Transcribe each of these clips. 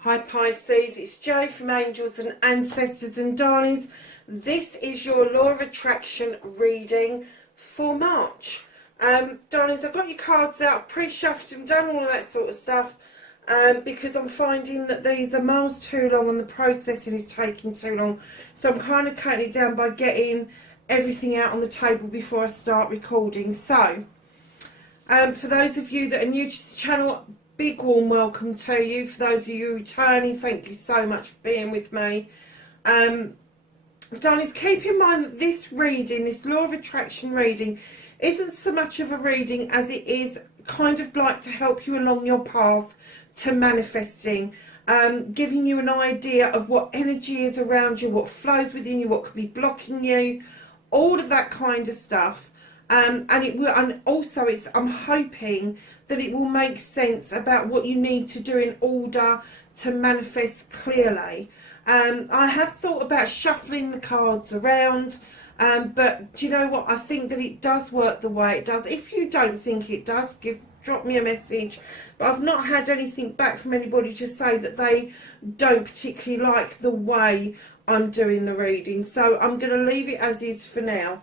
Hi Pisces, it's Jo from Angels and Ancestors and Darlings. This is your Law of Attraction reading for March. Darlings, I've got your cards out, pre-shuffled them, done all of that sort of stuff, because I'm finding that these are miles too long and the processing is taking too long. So I'm kind of cutting it down by getting everything out on the table before I start recording. So, for those of you that are new to the channel, big warm welcome to you. For those of you returning, thank you so much for being with me. Darlings, keep in mind that this reading, this Law of Attraction reading, isn't so much of a reading as it is kind of like to help you along your path to manifesting, giving you an idea of what energy is around you, what flows within you, what could be blocking you, all of that kind of stuff. And it will, and also I'm hoping that it will make sense about what you need to do in order to manifest clearly. I have thought about shuffling the cards around, but do you know what? I think that it does work the way it does. If you don't think it does, drop me a message. But I've not had anything back from anybody to say that they don't particularly like the way I'm doing the reading. So I'm going to leave it as is for now.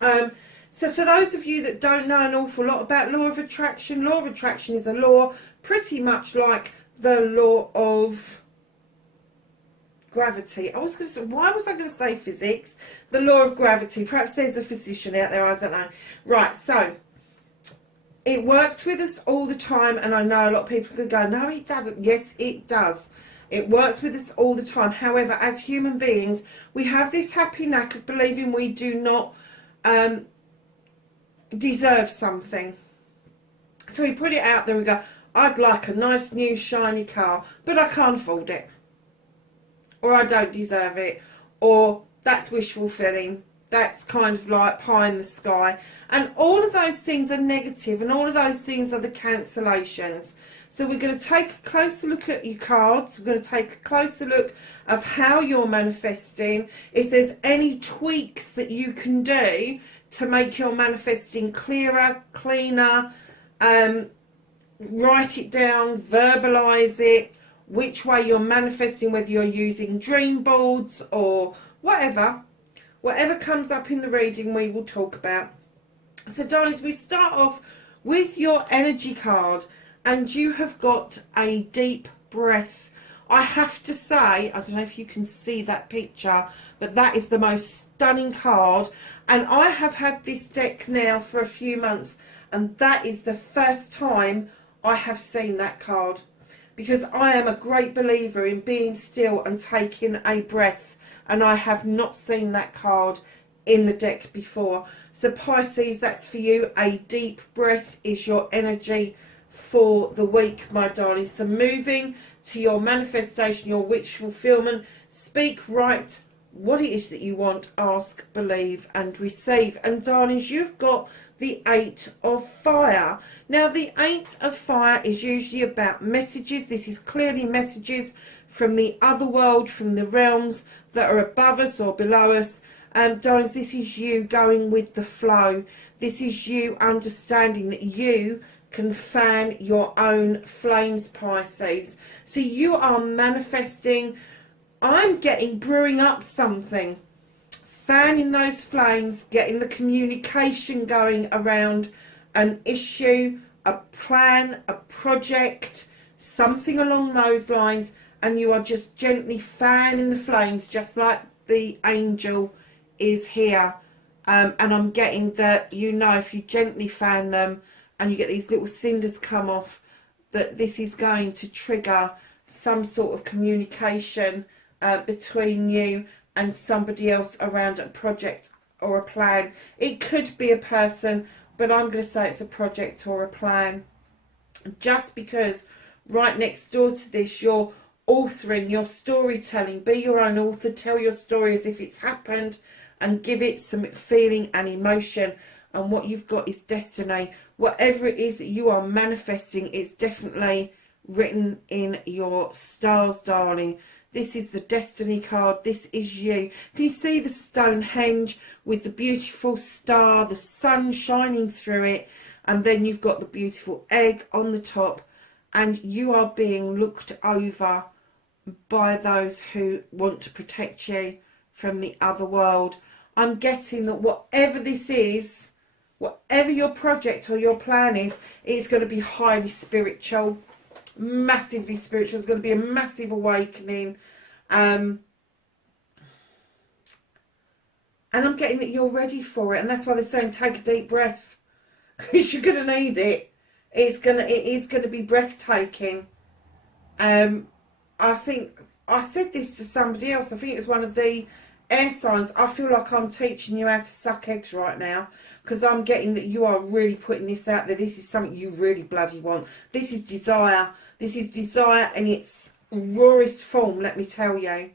So for those of you that don't know an awful lot about Law of Attraction is a law pretty much like the law of gravity. I was going to say, why was I going to say physics? The law of gravity. Perhaps there's a physician out there, I don't know. Right, so it works with us all the time, and I know a lot of people could go, no, it doesn't. Yes, it does. It works with us all the time. However, as human beings, we have this happy knack of believing we do not deserve something. So we put it out there, we go, I'd like a nice new shiny car, but I can't afford it, or I don't deserve it, or that's wishful filling, that's kind of like pie in the sky, and all of those things are negative, and all of those things are the cancellations. So we're going to take a closer look at your cards. We're going to take a closer look of how you're manifesting, if there's any tweaks that you can do to make your manifesting clearer, cleaner. Write it down, verbalize it, which way you're manifesting, whether you're using dream boards or whatever comes up in the reading we will talk about. So darlings, we start off with your energy card, and you have got a deep breath. I have to say, I don't know if you can see that picture, but that is the most stunning card. And I have had this deck now for a few months, and that is the first time I have seen that card, because I am a great believer in being still and taking a breath, and I have not seen that card in the deck before. So Pisces, that's for you. A deep breath is your energy for the week, my darling. So moving to your manifestation, your wish fulfillment, speak, write what it is that you want, ask, believe and receive. And darlings, you've got the 8 of Fire. Now the 8 of Fire is usually about messages. This is clearly messages from the other world, from the realms that are above us or below us. Darlings, this is you going with the flow. This is you understanding that you can fan your own flames, Pisces. So you are manifesting. I'm getting brewing up something, fanning those flames, getting the communication going around an issue, a plan, a project, something along those lines, and you are just gently fanning the flames, just like the angel is here. And I'm getting that, you know, if you gently fan them and you get these little cinders come off, that this is going to trigger some sort of communication between you and somebody else around a project or a plan. It could be a person, but I'm going to say it's a project or a plan, just because right next door to this, you're authoring, your storytelling. Be your own author, tell your story as if it's happened and give it some feeling and emotion. and what you've got is destiny. Whatever it is that you are manifesting, it's definitely written in your stars, darling. This is the destiny card. This is you. Can you see the Stonehenge with the beautiful star, the sun shining through it, and then you've got the beautiful egg on the top, and you are being looked over by those who want to protect you from the other world. I'm getting that whatever this is, whatever your project or your plan is, it's going to be highly spiritual, massively spiritual. It's going to be a massive awakening. And I'm getting that you're ready for it, and that's why they're saying take a deep breath, because you're going to need it. It is going to be breathtaking. I think I said this to somebody else. I think it was one of the air signs. I feel like I'm teaching you how to suck eggs right now, because I'm getting that you are really putting this out there. This is something you really bloody want. This is desire. This is desire in its rawest form, let me tell you.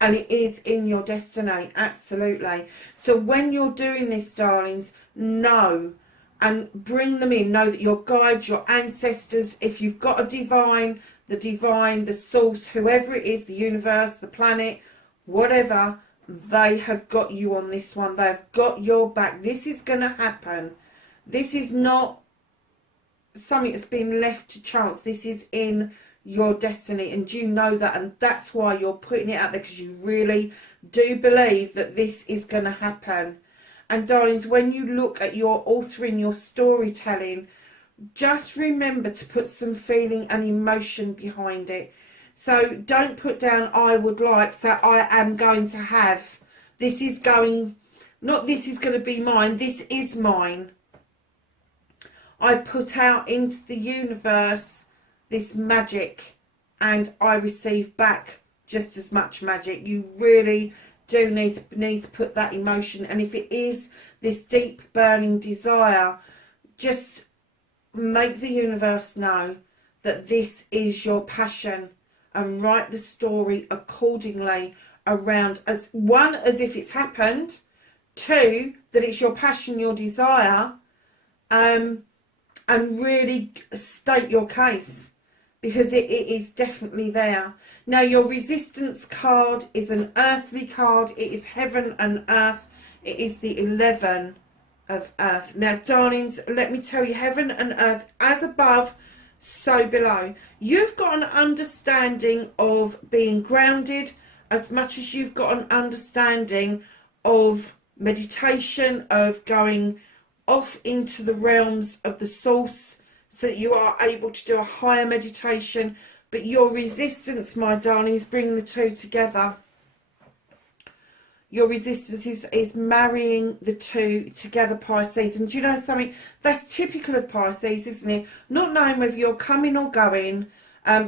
And it is in your destiny, absolutely. So when you're doing this, darlings, know and bring them in. Know that your guides, your ancestors, if you've got a divine, the source, whoever it is, the universe, the planet, whatever, they have got you on this one. They've got your back. This is going to happen. This is not something that's been left to chance. This is in your destiny, and you know that, and that's why you're putting it out there, because you really do believe that this is going to happen. And darlings, when you look at your authoring, your storytelling, just remember to put some feeling and emotion behind it. So don't put down I would like, so I am going to have. This is going, not this is going to be mine, this is mine. I put out into the universe this magic, and I receive back just as much magic. You really do need to put that emotion, and if it is this deep burning desire, just make the universe know that this is your passion, and write the story accordingly around, as one, as if it's happened, two, that it's your passion, your desire, and really state your case, because it is definitely there. Now, your resistance card is an earthly card. It is heaven and earth. It is the 11 of earth. Now, darlings, let me tell you, heaven and earth, as above, so below. You've got an understanding of being grounded as much as you've got an understanding of meditation, of going off into the realms of the source, so that you are able to do a higher meditation. But your resistance, my darling, is bringing the two together. Your resistance is marrying the two together, Pisces. And do you know something? That's typical of Pisces, isn't it? Not knowing whether you're coming or going,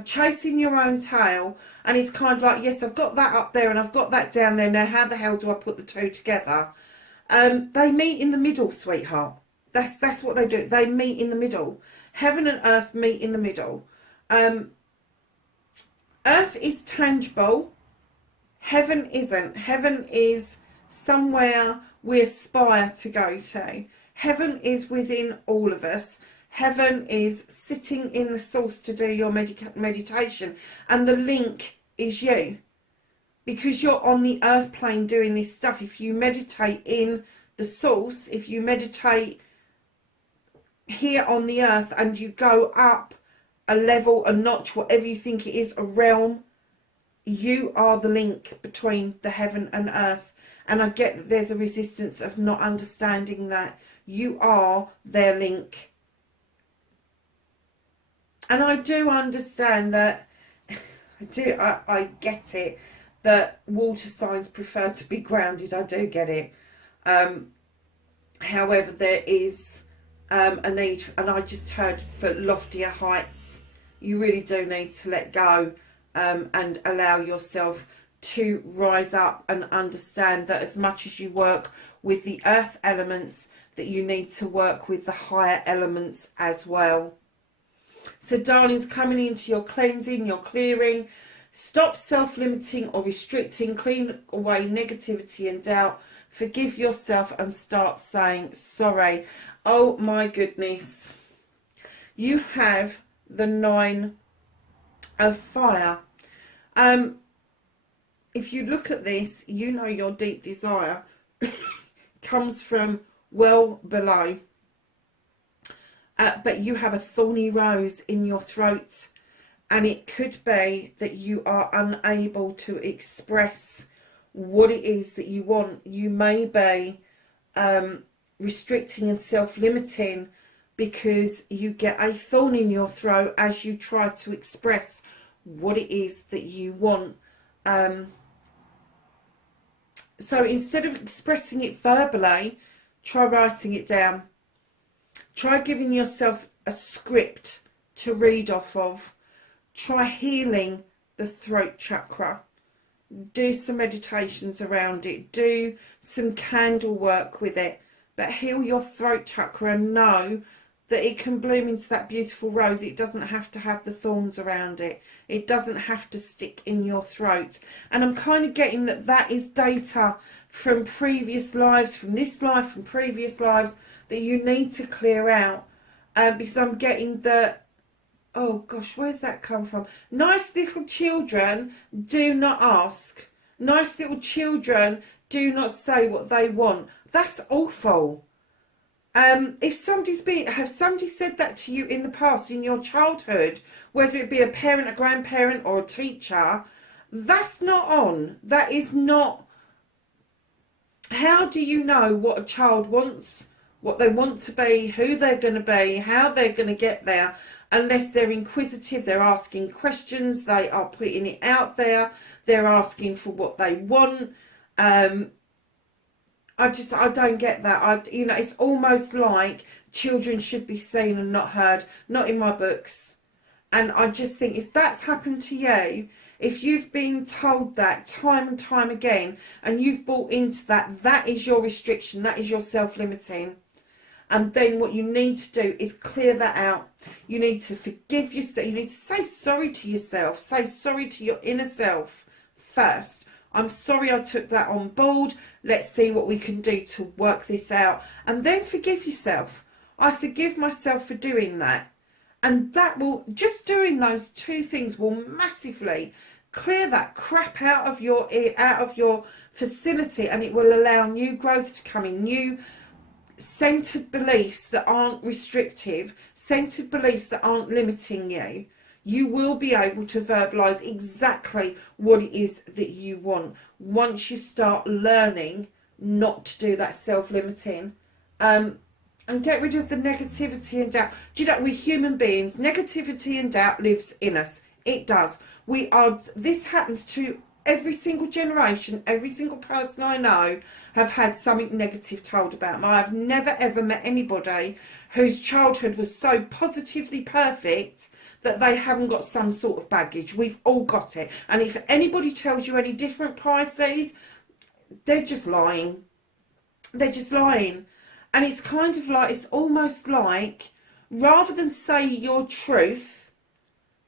chasing your own tail. And it's kind of like, yes, I've got that up there and I've got that down there. Now, how the hell do I put the two together? They meet in the middle, sweetheart. That's what they do. They meet in the middle. Heaven and earth meet in the middle. Earth is tangible. Heaven isn't. Heaven is somewhere we aspire to go to. Heaven is within all of us. Heaven is sitting in the source to do your meditation. And the link is you. Because you're on the earth plane doing this stuff. If you meditate in the source, if you meditate here on the earth and you go up a level, a notch, whatever you think it is, a realm, you are the link between the heaven and earth. And I get that there's a resistance of not understanding that. You are their link. And I do understand that, I get it, that water signs prefer to be grounded. I do get it. However, there is a need, and I just heard, for loftier heights. You really do need to let go and allow yourself to rise up and understand that as much as you work with the earth elements, that you need to work with the higher elements as well. So darlings, coming into your cleansing, your clearing, stop self-limiting or restricting, clean away negativity and doubt, forgive yourself and start saying sorry. Oh my goodness. You have the 9 of fire. If you look at this, you know your deep desire comes from well below. But you have a thorny rose in your throat. And it could be that you are unable to express what it is that you want. You may be restricting and self-limiting because you get a thorn in your throat as you try to express what it is that you want. So instead of expressing it verbally, try writing it down. Try giving yourself a script to read off of. Try healing the throat chakra. Do some meditations around it. Do some candle work with it. But heal your throat chakra and know that it can bloom into that beautiful rose. It doesn't have to have the thorns around it. It doesn't have to stick in your throat. And I'm kind of getting that that is data from previous lives, from this life, from previous lives, that you need to clear out. Because I'm getting that, oh gosh, where's that come from? Nice little children do not ask. Nice little children do not say what they want. That's awful. If have somebody said that to you in the past, in your childhood, whether it be a parent, a grandparent or a teacher, that's not on. That is not. How do you know what a child wants, what they want to be, who they're going to be, how they're going to get there, unless they're inquisitive, they're asking questions, they are putting it out there, they're asking for what they want. I don't get that. It's almost like children should be seen and not heard. Not in my books. And I just think if that's happened to you, if you've been told that time and time again, and you've bought into that, that is your restriction, that is your self-limiting. And then what you need to do is clear that out. You need to forgive yourself. You need to say sorry to yourself. Say sorry to your inner self first. I'm sorry I took that on board. Let's see what we can do to work this out. And then forgive yourself. I forgive myself for doing that. And that will, just doing those two things will massively clear that crap out of your facility, and it will allow new growth to come in, new centered beliefs that aren't restrictive, centered beliefs that aren't limiting you. You will be able to verbalize exactly what it is that you want once you start learning not to do that self-limiting. And get rid of the negativity and doubt. Do you know, we're human beings. Negativity and doubt lives in us. It does. This happens to every single generation. Every single person I know have had something negative told about them. I've never ever met anybody whose childhood was so positively perfect that they haven't got some sort of baggage. We've all got it. And if anybody tells you any different, Pisces, they're just lying. They're just lying. And it's kind of like, it's almost like, rather than say your truth,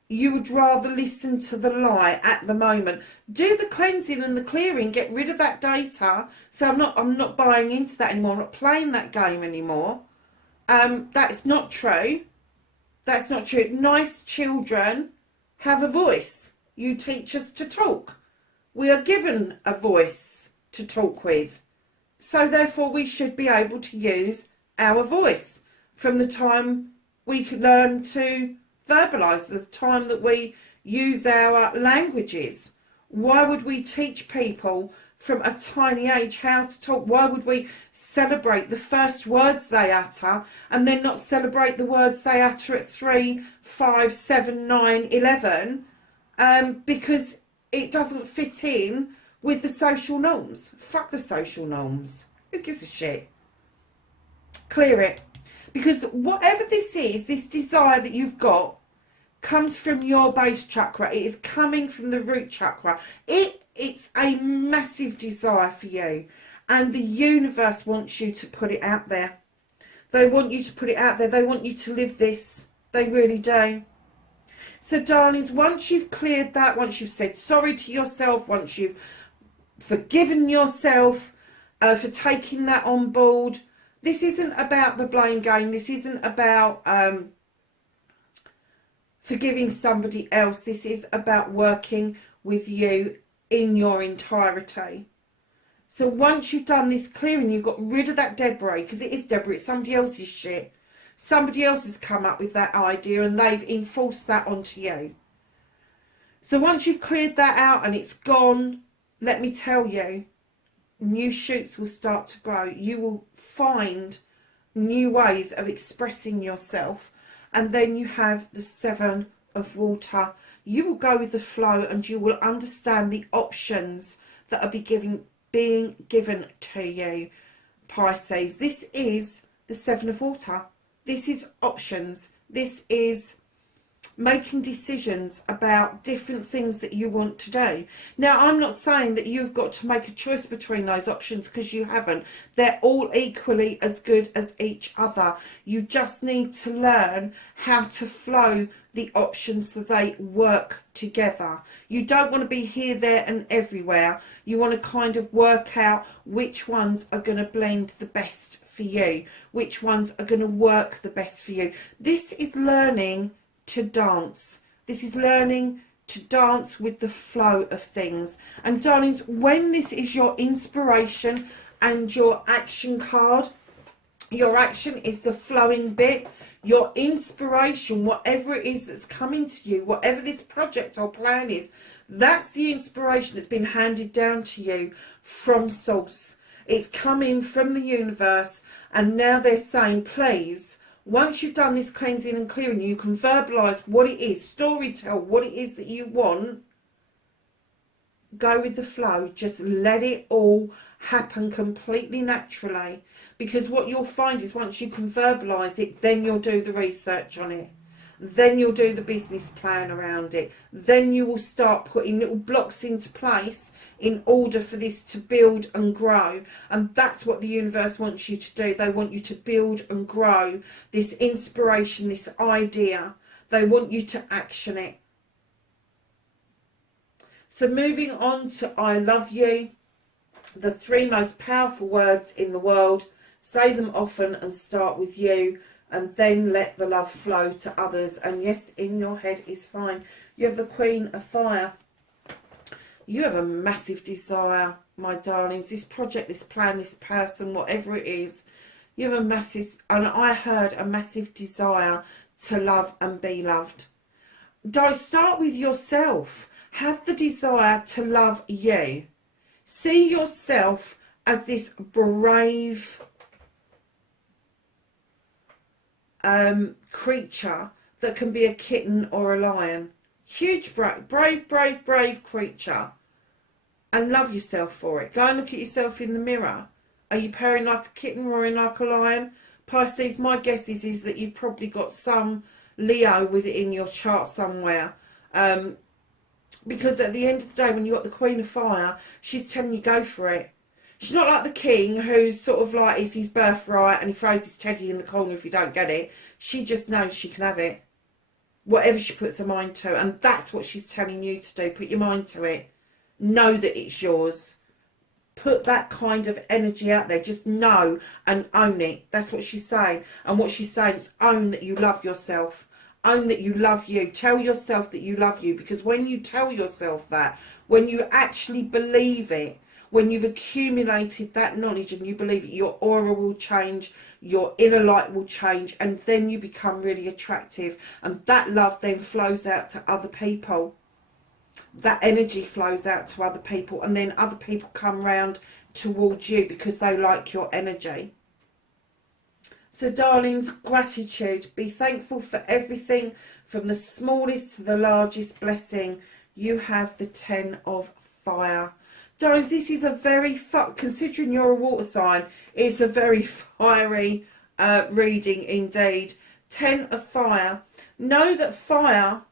you would rather listen to the lie at the moment. Do the cleansing and the clearing, get rid of that data. So I'm not buying into that anymore, I'm not playing that game anymore. That's not true. That's not true. Nice children have a voice. You teach us to talk. We are given a voice to talk with. So therefore we should be able to use our voice from the time we can learn to verbalise, the time that we use our languages. Why would we teach people from a tiny age how to talk? Why would we celebrate the first words they utter and then not celebrate the words they utter at 3, 5, 7, 9, 11? Because it doesn't fit in with the social norms. Fuck the social norms. Who gives a shit? Clear it. Because whatever this is, this desire that you've got comes from your base chakra. It is coming from the root chakra. It's a massive desire for you. And the universe wants you to put it out there. They want you to put it out there. They want you to live this. They really do. So, darlings, once you've cleared that, once you've said sorry to yourself, once you've forgiven yourself, for taking that on board. This isn't about the blame game. This isn't about forgiving somebody else. This is about working with you in your entirety. So once you've done this clearing, you've got rid of that debris, because it is debris, it's somebody else's shit. Somebody else has come up with that idea and they've enforced that onto you. So once you've cleared that out and it's gone, let me tell you, new shoots will start to grow. You will find new ways of expressing yourself. And then you have the Seven of Water. You will go with the flow and you will understand the options that are being given to you, Pisces. This is the Seven of Water. This is options. This is making decisions about different things that you want to do. Now, I'm not saying that you've got to make a choice between those options, because you haven't. They're all equally as good as each other. You just need to learn how to flow the options so they work together. You don't want to be here, there and everywhere. You want to kind of work out which ones are going to blend the best for you, which ones are going to work the best for you. This is learning to dance. This is learning to dance with the flow of things. And darlings, when this is your inspiration and your action card, your action is the flowing bit. Your inspiration, whatever it is that's coming to you, whatever this project or plan is, that's the inspiration that's been handed down to you from source. It's coming from the universe, and now they're saying, please, once you've done this cleansing and clearing, you can verbalise what it is, storytell what it is that you want. Go with the flow. Just let it all happen completely naturally. Because what you'll find is once you can verbalise it, then you'll do the research on it. Then you'll do the business plan around it. Then you will start putting little blocks into place in order for this to build and grow. And that's what the universe wants you to do. They want you to build and grow this inspiration, this idea. They want you to action it. So moving on to I love you. The 3 most powerful words in the world. Say them often and start with you. And then let the love flow to others. And yes, in your head is fine. You have the Queen of Fire. You have a massive desire, my darlings. This project, this plan, this person, whatever it is. You have a massive, and I heard a massive desire to love and be loved. Darling, start with yourself. Have the desire to love you. See yourself as this brave creature that can be a kitten or a lion. Huge, brave creature. And love yourself for it. Go and look at yourself in the mirror. Are you purring like a kitten, roaring like a lion? Pisces, my guess is that you've probably got some Leo within your chart somewhere. Because at the end of the day, when you've got the Queen of Fire, she's telling you go for it. She's not like the king, who's sort of like, it's his birthright and he throws his teddy in the corner if you don't get it. She just knows she can have it. Whatever she puts her mind to. And that's what she's telling you to do. Put your mind to it. Know that it's yours. Put that kind of energy out there. Just know and own it. That's what she's saying. And what she's saying is own that you love yourself. Own that you love you. Tell yourself that you love you. Because when you tell yourself that, when you actually believe it, when you've accumulated that knowledge and you believe it, your aura will change, your inner light will change, and then you become really attractive. And that love then flows out to other people. That energy flows out to other people, and then other people come round towards you because they like your energy. So darlings, gratitude. Be thankful for everything, from the smallest to the largest blessing. You have the 10 of Fire. Darlings, this is a very, considering you're a water sign, it's a very fiery reading indeed. 10 of Fire. Know that fire,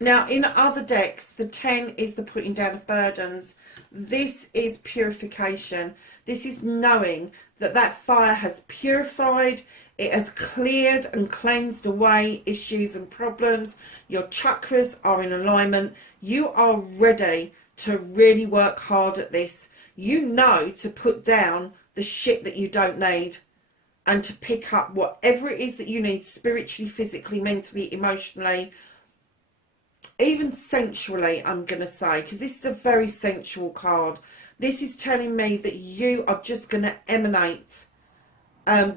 now in other decks, the 10 is the putting down of burdens. This is purification. This is knowing that that fire has purified, it has cleared and cleansed away issues and problems. Your chakras are in alignment. You are ready to really work hard at this. you know to put down the shit that you don't need and to pick up whatever it is that you need spiritually, physically, mentally, emotionally, even sensually, I'm going to say, because this is a very sensual card. This is telling me that you are just going to emanate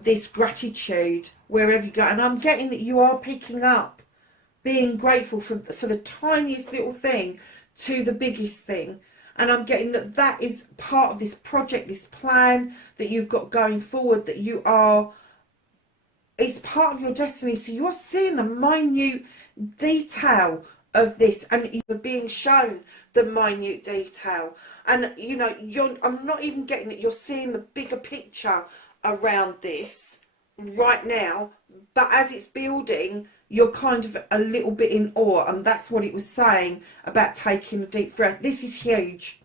this gratitude wherever you go. And I'm getting that you are picking up being grateful for the tiniest little thing to the biggest thing. And I'm getting that that is part of this project, this plan that you've got going forward, that you are, it's part of your destiny. So you are seeing the minute detail of this, and you're being shown the minute detail. And you know, I'm not even getting that you're seeing the bigger picture around this right now, but as it's building, you're kind of a little bit in awe. And that's what it was saying about taking a deep breath. This is huge.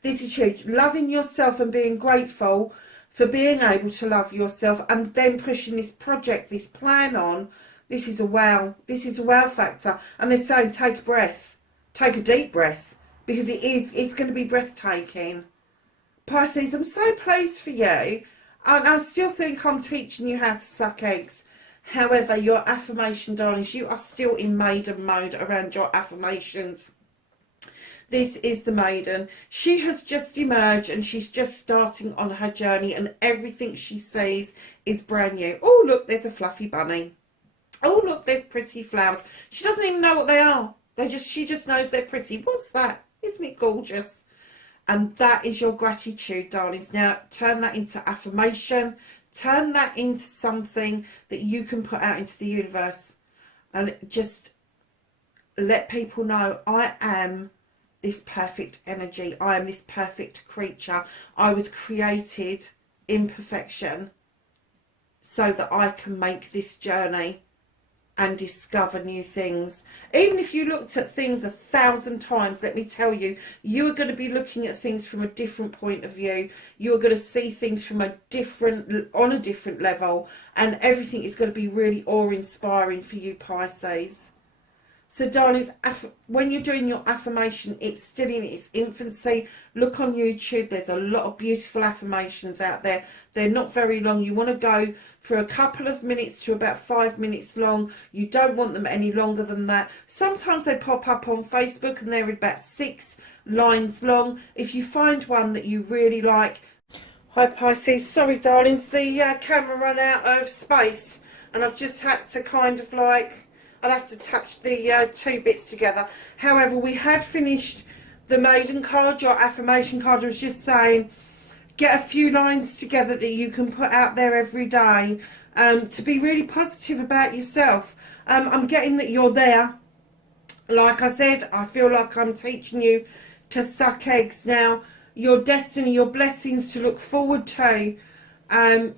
This is huge. Loving yourself and being grateful for being able to love yourself, and then pushing this project, this plan on. This is a wow. This is a wow factor. And they're saying take a breath. Take a deep breath, because it's going to be breathtaking. Pisces, I'm so pleased for you. And I still think I'm teaching you how to suck eggs. However, your affirmation, darlings, you are still in maiden mode around your affirmations. This is the maiden. She has just emerged and she's just starting on her journey, and everything she sees is brand new. Oh, look, there's a fluffy bunny. Oh, look, there's pretty flowers. She doesn't even know what they are. She just knows they're pretty. What's that? Isn't it gorgeous? And that is your gratitude, darlings. Now, turn that into affirmation. Turn that into something that you can put out into the universe. And just let people know, I am this perfect energy. I am this perfect creature. I was created in perfection so that I can make this journey and discover new things. Even if you looked at things 1,000 times, let me tell you, you are going to be looking at things from a different point of view. You are going to see things from on a different level, and everything is going to be really awe-inspiring for you, Pisces. So, darlings, when you're doing your affirmation, it's still in its infancy. Look on YouTube. There's a lot of beautiful affirmations out there. They're not very long. You want to go for a couple of minutes to about 5 minutes long. You don't want them any longer than that. Sometimes they pop up on Facebook and they're about 6 lines long. If you find one that you really like. Hi, Pisces. Sorry, darlings. The camera ran out of space, and I've just had to kind of like... I'll have to touch the two bits together. However, we had finished the maiden card, your affirmation card. I was just saying, get a few lines together that you can put out there every day to be really positive about yourself. I'm getting that you're there. Like I said, I feel like I'm teaching you to suck eggs. Now, your destiny, your blessings to look forward to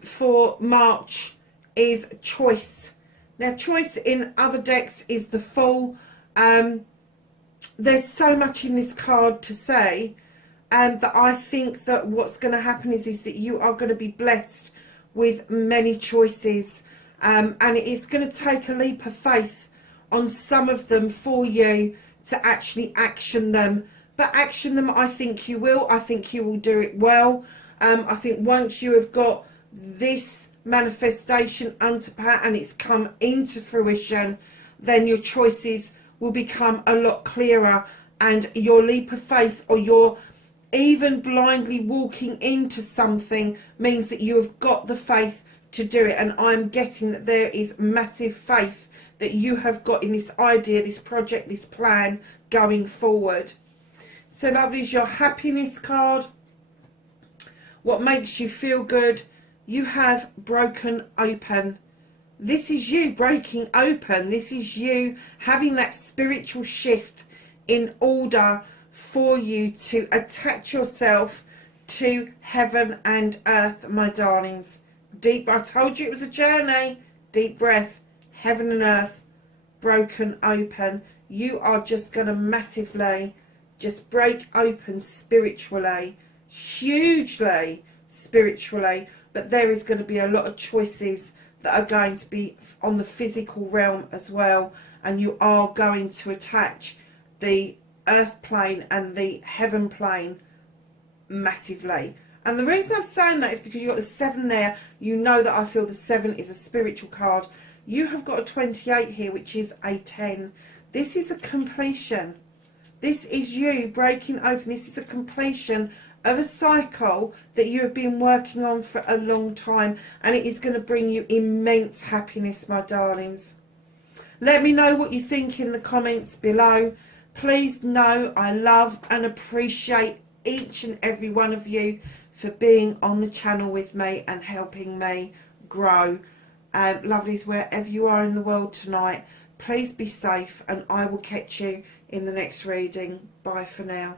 for March is choice. Now, choice in other decks is the Fool. There's so much in this card to say, that I think that what's going to happen is that you are going to be blessed with many choices, and it's going to take a leap of faith on some of them for you to actually action them. But action them, I think you will. I think you will do it well. I think once you have got this manifestation under pat and it's come into fruition, then your choices will become a lot clearer, and your leap of faith, or your even blindly walking into something, means that you have got the faith to do it. And I'm getting that there is massive faith that you have got in this idea, this project, this plan going forward. So, lovely, is your happiness card. What makes you feel good? You have broken open. This is you breaking open. This is you having that spiritual shift in order for you to attach yourself to heaven and earth, my darlings. Deep, I told you it was a journey. Deep breath, heaven and earth, broken open. You are just going to massively just break open spiritually, hugely spiritually. But there is going to be a lot of choices that are going to be on the physical realm as well. And you are going to attach the earth plane and the heaven plane massively. And the reason I'm saying that is because you've got the 7 there. You know that I feel the 7 is a spiritual card. You have got a 28 here, which is a 10. This is a completion. This is you breaking open. This is a completion of a cycle that you have been working on for a long time. And it is going to bring you immense happiness, my darlings. Let me know what you think in the comments below. Please know I love and appreciate each and every one of you for being on the channel with me and helping me grow. Lovelies, wherever you are in the world tonight, please be safe, and I will catch you in the next reading. Bye for now.